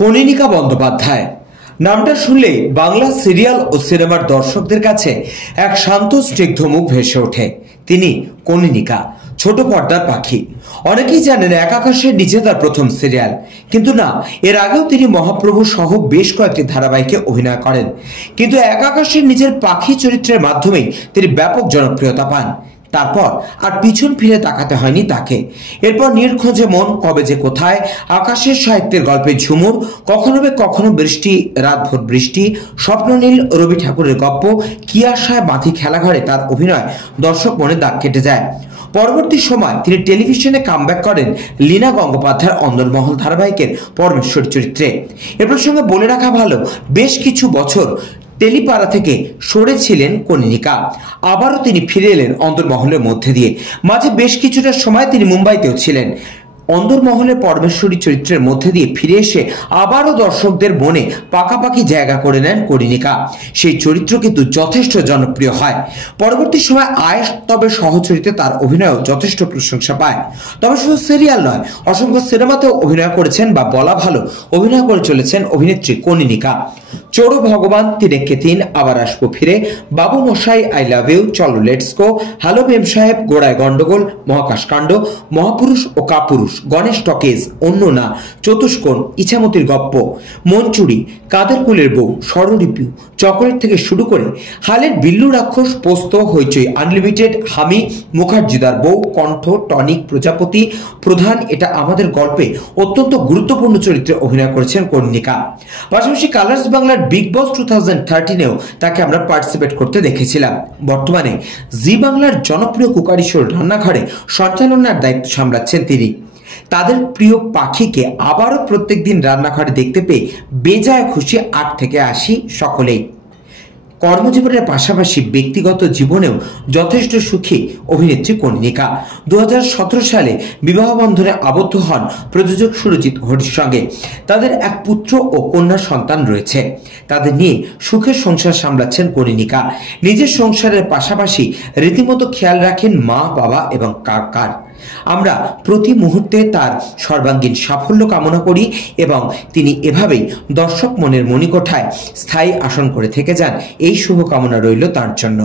কনীনিকা বন্দ্যোপাধ্যায় নামটা শুনলে বাংলা সিরিয়াল ও সিনেমার দর্শকদের কাছে এক শান্ত স্নিগ্ধ মুখ ভেসে ওঠে। তিনি কনীনিকা, ছোট পর্দার পাখি। অনেকেই জানেন এক আকাশের নিচে তার প্রথম সিরিয়াল, কিন্তু না, এর আগেও তিনি মহাপ্রভু সহ বেশ কয়েকটি ধারাবাহিকে অভিনয় করেন। কিন্তু এক আকাশের নিচের পাখি চরিত্রের মাধ্যমেই তিনি ব্যাপক জনপ্রিয়তা পান। তারপর আর পিছন ফিরে তাকাতে হয়নি তাকে। এরপর নির্খোঁজে মন, কবে যে কোথায়, আকাশের সাহিত্যের গল্পে ঝুমুর, কখনো বৃষ্টি, রাতভর বৃষ্টি, স্বপ্ননীল, রবি ঠাকুরের গপ্প, কি আশায় বাঁধি খেলাঘরে তার অভিনয় দর্শক মনে দাগ কেটে যায়। পরবর্তী সময় তিনি টেলিভিশনে কামব্যাক করেন লীনা গঙ্গোপাধ্যায়ের অন্দরমহল ধারাবাহিকের পরমেশ্বরী চরিত্রে। এ প্রসঙ্গে বলে রাখা ভালো, বেশ কিছু বছর টেলিপাড়া থেকে সরেছিলেন কনীনিকা। আবারও তিনি ফিরে এলেন অন্দরমহলের মধ্যে দিয়ে। মাঝে বেশ কিছুটা সময় তিনি মুম্বাইতেও ছিলেন। অন্দরমহলের পরমেশ্বরী চরিত্রের মধ্যে দিয়ে ফিরে এসে আবারও দর্শকদের মনে পাকাপাকি জায়গা করে নেন কনীনিকা। সেই চরিত্র কিন্তু যথেষ্ট জনপ্রিয় হয়। পরবর্তী সময় আয়েশ তবে সহচরিত্রে তার অভিনয়ও যথেষ্ট প্রশংসা পায়। তবে শুধু সিরিয়াল নয়, অসংখ্য সিনেমাতেও অভিনয় করেছেন, বা বলা ভালো অভিনয় করে চলেছেন অভিনেত্রী কনীনিকা। চোরো ভগবান, তিনেকে তিন, আবার আসবো ফিরে, বাবু মশাই, আই লাভ ইউ, চলো লেটস গো, হ্যালো মেম সাহেব, গোড়ায় গন্ডগোল, মহাকাশকাণ্ড, মহাপুরুষ ও কাপুরুষ, গণেশ টকেজ, অন্য না, চতুষ্কোণ, ইছামতির গপ্প, মনচুরি, কাদের কুলের বউ, স্বরলিপি, চকলেট থেকে শুরু করে হালের বিল্লু রাক্ষস, পোস্ত, হইচই আনলিমিটেড, হামি, মুখার্জিদার বউ, কণ্ঠ, টনিক, প্রজাপতি, প্রধান, এটা আমাদের গল্পে অত্যন্ত গুরুত্বপূর্ণ চরিত্রে অভিনয় করেছেন কনীনিকা। পাশাপাশি কালার্স বাংলার বিগ বস 2013-এও তাকে আমরা পার্টিসিপেট করতে দেখেছিলাম। বর্তমানে জি বাংলার জনপ্রিয় কুকারি শো রান্নাঘরে সঞ্চালনার দায়িত্ব সামলাচ্ছেন তিনি। তাদের প্রিয় পাখিকে আবারও প্রত্যেকদিন রান্নাঘরে দেখতে পেয়ে বেজায় খুশি 8 থেকে 80 সকলেই। কর্মজীবনের পাশাপাশি ব্যক্তিগত জীবনেও যথেষ্ট সুখী অভিনেত্রী কনীনিকা। 2017 সালে বিবাহ বন্ধনে আবদ্ধ হন প্রযোজক সুরজিৎ হরির সঙ্গে। তাদের এক পুত্র ও কন্যা সন্তান রয়েছে। তাদের নিয়ে সুখের সংসার সামলাচ্ছেন কনীনিকা। নিজের সংসারের পাশাপাশি রীতিমতো খেয়াল রাখেন মা, বাবা এবং কাকার। আমরা প্রতি মুহূর্তে তার সর্বাঙ্গীন সাফল্য কামনা করি এবং তিনি এভাবেই দর্শক মনের মণিকোঠায় স্থায়ী আসন করে থেকে যান, এই শুভকামনা রইল তার জন্য।